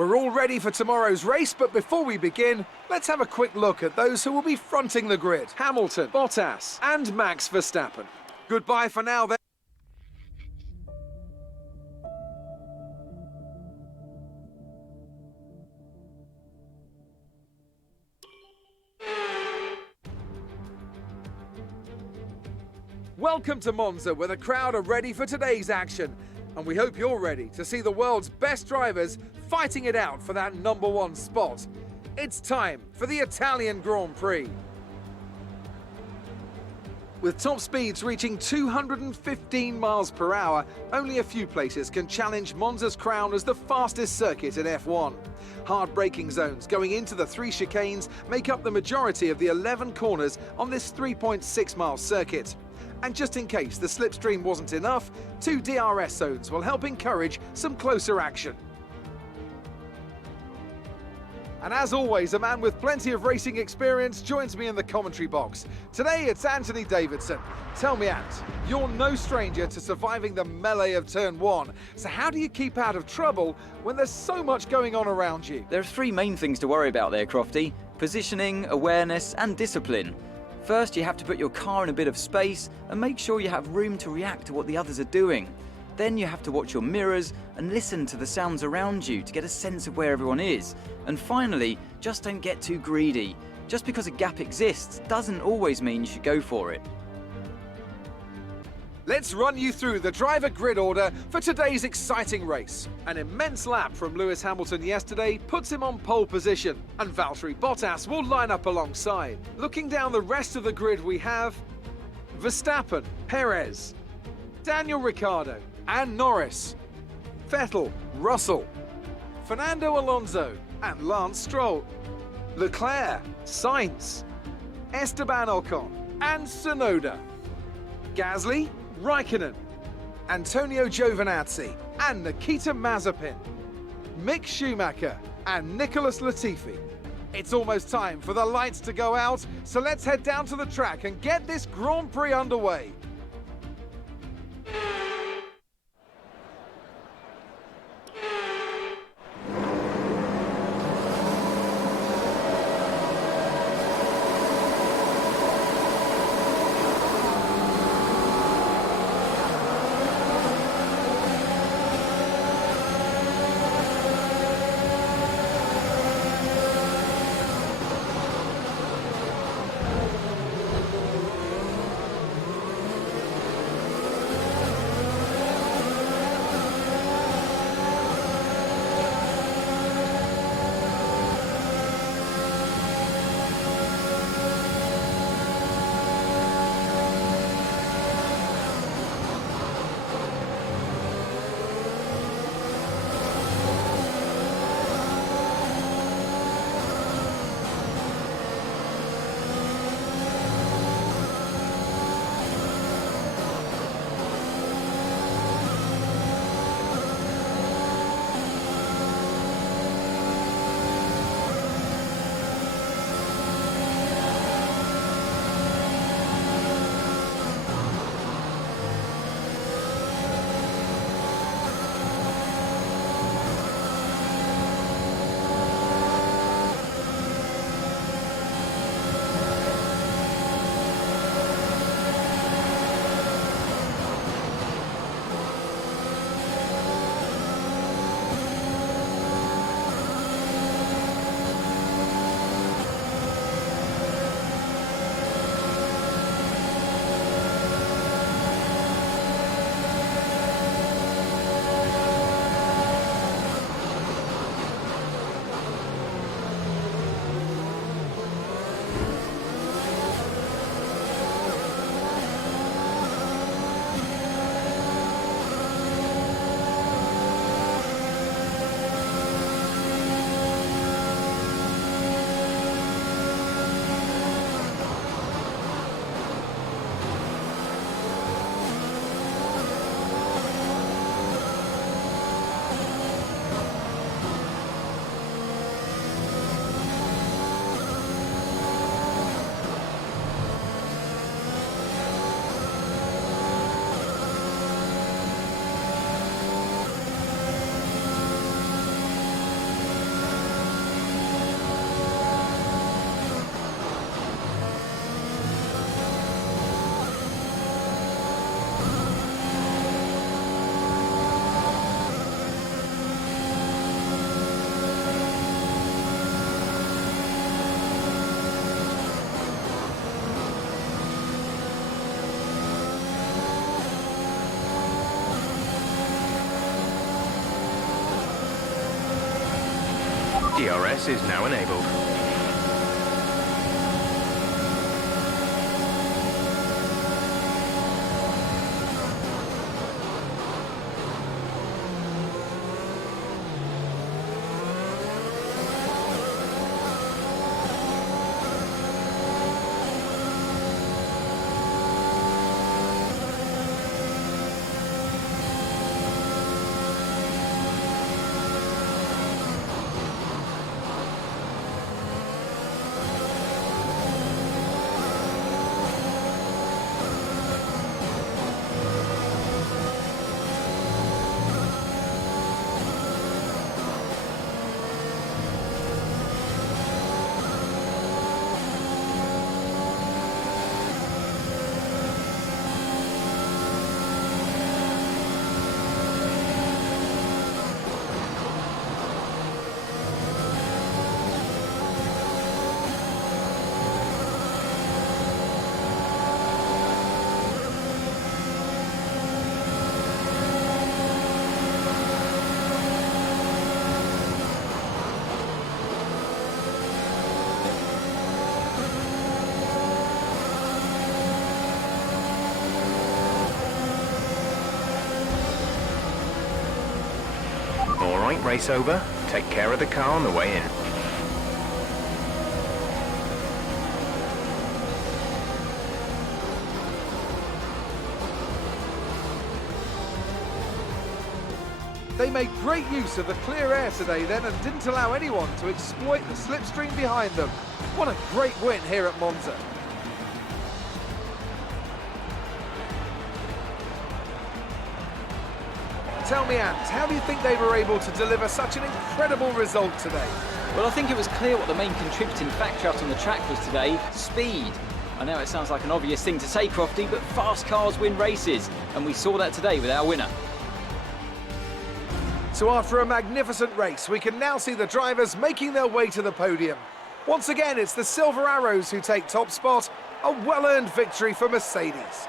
We're all ready for tomorrow's race, but before we begin, let's have a quick look at those who will be fronting the grid. Hamilton, Bottas, and Max Verstappen. Goodbye for now then. Welcome to Monza, where the crowd are ready for today's action. And we hope you're ready to see the world's best drivers fighting it out for that #1 spot. It's time for the Italian Grand Prix. With top speeds reaching 215 miles per hour, only a few places can challenge Monza's crown as the fastest circuit in F1. Hard braking zones going into the 3 chicanes make up the majority of the 11 corners on this 3.6-mile circuit. And just in case the slipstream wasn't enough, 2 DRS zones will help encourage some closer action. And as always, a man with plenty of racing experience joins me in the commentary box. Today it's Anthony Davidson. Tell me, Ant, you're no stranger to surviving the melee of turn 1. So how do you keep out of trouble when there's so much going on around you? There are 3 main things to worry about there, Crofty: positioning, awareness and discipline. First, you have to put your car in a bit of space and make sure you have room to react to what the others are doing. Then you have to watch your mirrors and listen to the sounds around you to get a sense of where everyone is. And finally, just don't get too greedy. Just because a gap exists doesn't always mean you should go for it. Let's run you through the driver grid order for today's exciting race. An immense lap from Lewis Hamilton yesterday puts him on pole position, and Valtteri Bottas will line up alongside. Looking down the rest of the grid, we have Verstappen, Perez, Daniel Ricciardo and Norris, Vettel, Russell, Fernando Alonso and Lance Stroll, Leclerc, Sainz, Esteban Ocon and Tsunoda, Gasly, Raikkonen, Antonio Giovinazzi and Nikita Mazepin, Mick Schumacher and Nicholas Latifi. It's almost time for the lights to go out, so let's head down to the track and get this Grand Prix underway. DRS is now enabled. Alright, race over. Take care of the car on the way in. They made great use of the clear air today then and didn't allow anyone to exploit the slipstream behind them. What a great win here at Monza. Tell me, Ant, how do you think they were able to deliver such an incredible result today? Well, I think it was clear what the main contributing factor out on the track was today: speed. I know it sounds like an obvious thing to say, Crofty, but fast cars win races, and we saw that today with our winner. So after a magnificent race, we can now see the drivers making their way to the podium. Once again, it's the Silver Arrows who take top spot, a well-earned victory for Mercedes.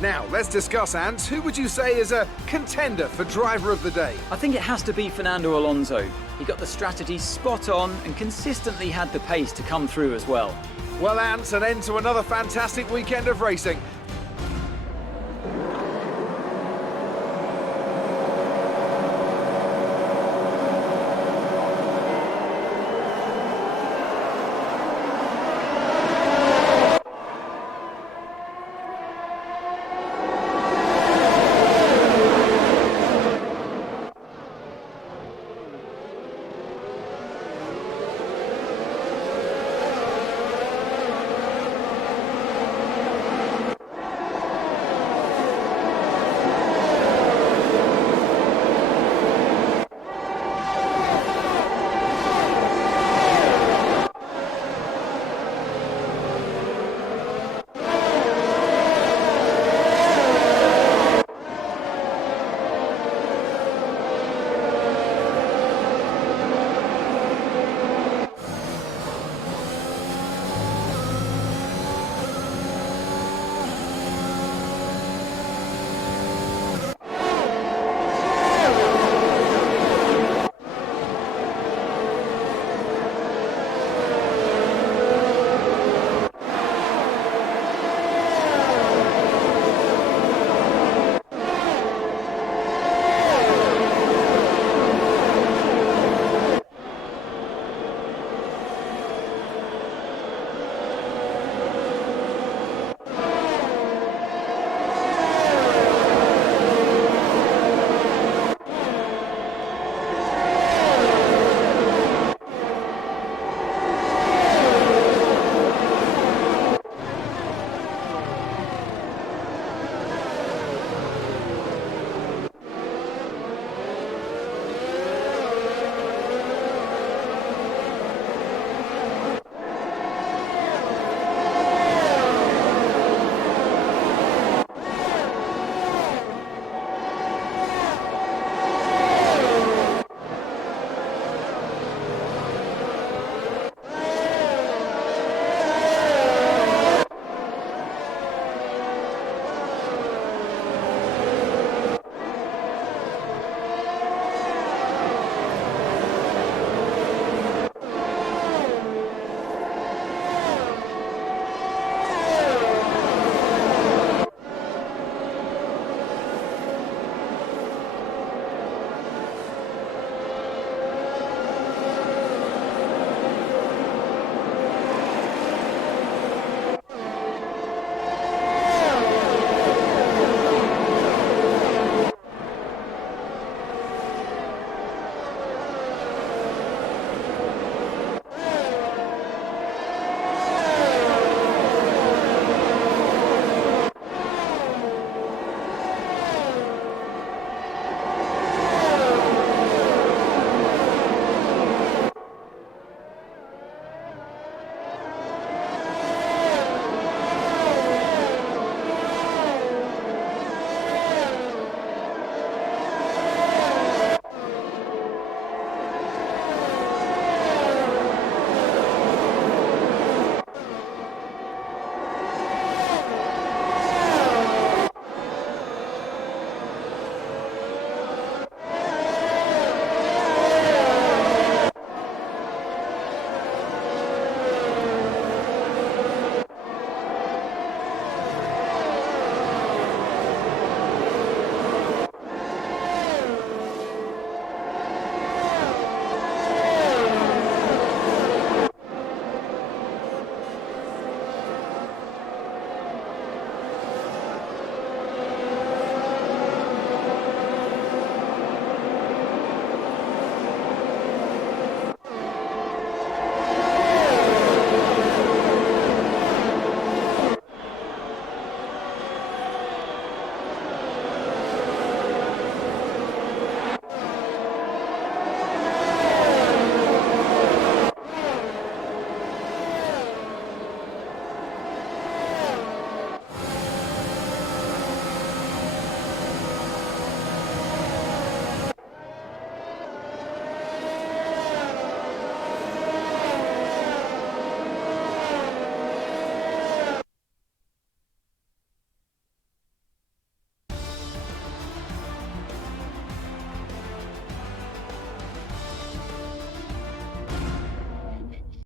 Now, let's discuss, Ant. Who would you say is a contender for driver of the day? I think it has to be Fernando Alonso. He got the strategy spot on and consistently had the pace to come through as well. Well, Ant, an end to another fantastic weekend of racing.